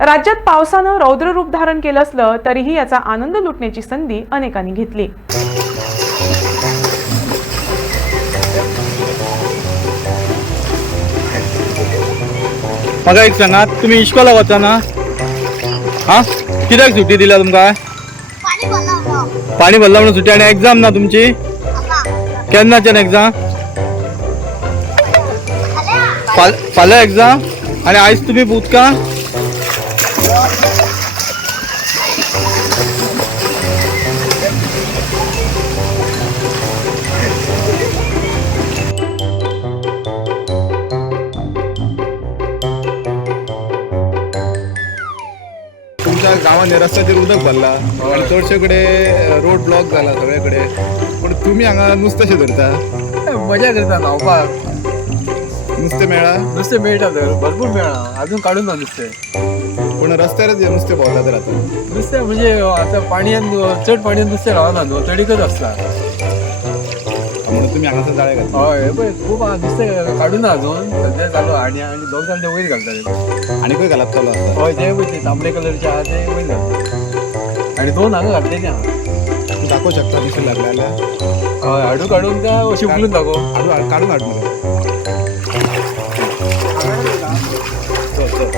राज्यात पावसानं रौद्र रूप धारण केलं असलं तरीही याचा आनंद लुटण्याची संधी अनेकांनी घेतली। म्हाका एक सांगात, तुम्ही इश्कोला वचना? हां, कित्याक सुट्टी दिल्या तुमकां? पाणी भरला म्हणून सुट्टी। आणि एग्जाम ना तुमची? केन्नाच्यान एग्जाम? फाल्यां एग्जाम? आणि आयज तुम्ही उदका? तुमच्या गावात रस्त्याचेर उदक भरला आणि चडशे कडेन रोड ब्लॉक जाला सगळे कडेन, पण तुम्ही हांगा नुस्तें धरता? मजा करता न्हावपाक। नुस्तें मेळ्ळा? नुस्तें मेळटा तर भरपूर मेळ्ळा, अजून काडून ना नुस्तें। पण रस्त्यारच हे नुस्तें भोंवता तर आता? नुस्तें म्हणजे आतां पाणयान चड पाणयान नुस्तें रावना न्हू, तडीकच आसता। म्हणून तुम्ही हांगासर जाळे घालता? हय हे पळय खूब नुस्तें काडून ना अजून, सद्या चालू आनी दोग जाण ते वयर घालता। आणि खंय घालप चालू आसा? हय ते पळय ते तांबडे कलरचे आहा ते वयर घालता, आनी दोन हांगा घातलेले आहा। तूं दाखोवं शकता दिसून लागले जाल्यार? हय हाडू काडून काय अशी उखलून दाखोव। काडून हाड मरे। चल चल।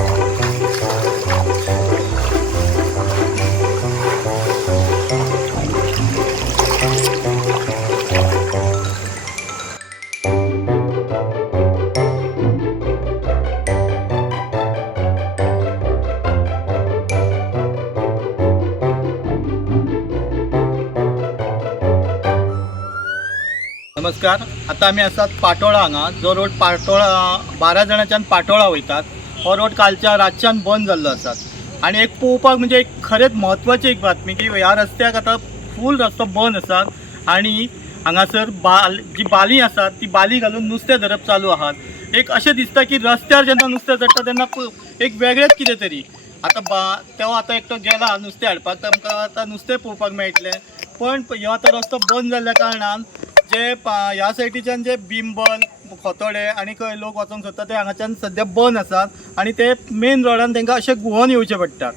नमस्कार। आता आम्ही आसात पाटोळा हांगा, जो रोड पाटोळा 12 जणांच्यान पाटोळा वयतात। हो रोड कालच्या रातच्यान बंद जाल्लो आसा आणि एक पळोवपाक म्हणजे एक खरेंच म्हत्वाची एक बातमी की ह्या रस्त्याक आता फूल रस्तो बंद आसा आणि हांगासर जी बाली आसा ती बाली घालून नुस्तें धरप चालू आहात। एक अशें दिसता की रस्त्यार जेन्ना नुस्तें धरता तेन्ना एक वेगळेंच कितें तरी। तेव्हा आता एकटो गेला नुस्तें हाडपाक, तांकां आतां नुस्तें पळोवपाक मेळटलें, पण ह्यो आतां रस्तो बंद जाल्ल्या कारणान जे ह्या सायडीच्यान जे बिंबल खोतोडे आणि खंय लोक वचोंक सोदता ते हांगाच्यान सद्या बंद आसात आणि ते मेन रोडान तांकां अशें घुंवोन येवचें पडटा।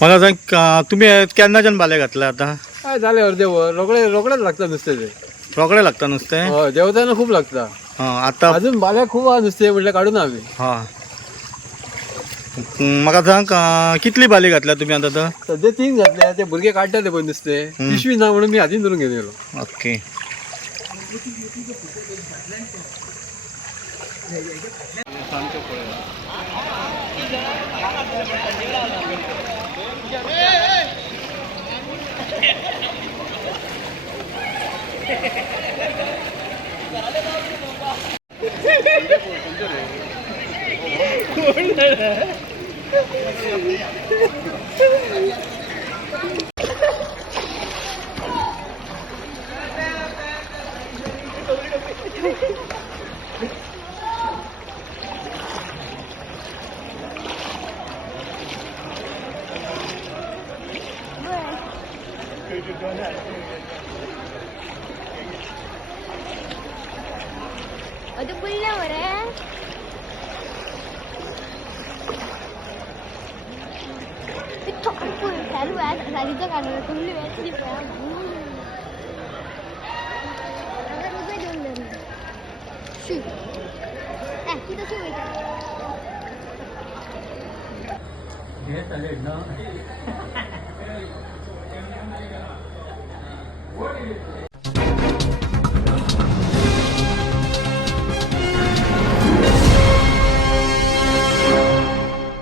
म्हाका सांग, तुमी केन्नाच्यान बाले घातला आता? काय जालें अर्दे वर, रोकडेच लागता नुस्तें ते। रोकडे लागता नुस्तें? हय देंवताना खूब लागता। आता अजून बाल्याक खूब आहा नुस्तें म्हटल्यार काडून आमी। हां, म्हाका सांग, कितली बाली घातल्या तुमी आतां तर? सध्या 3 घातल्या, ते भुरगे काडटा ते पळय नुस्तें, पिशवी ना म्हणून मी हातीन धरून घेवन गेलो। ओके। ಅದು ಪುಲ್ಲವರೇ itu aku baru tadi tuh kan udah tulis di bawah. Agar juga dulu. Sih. Kita sih mereka. Dia tadi no.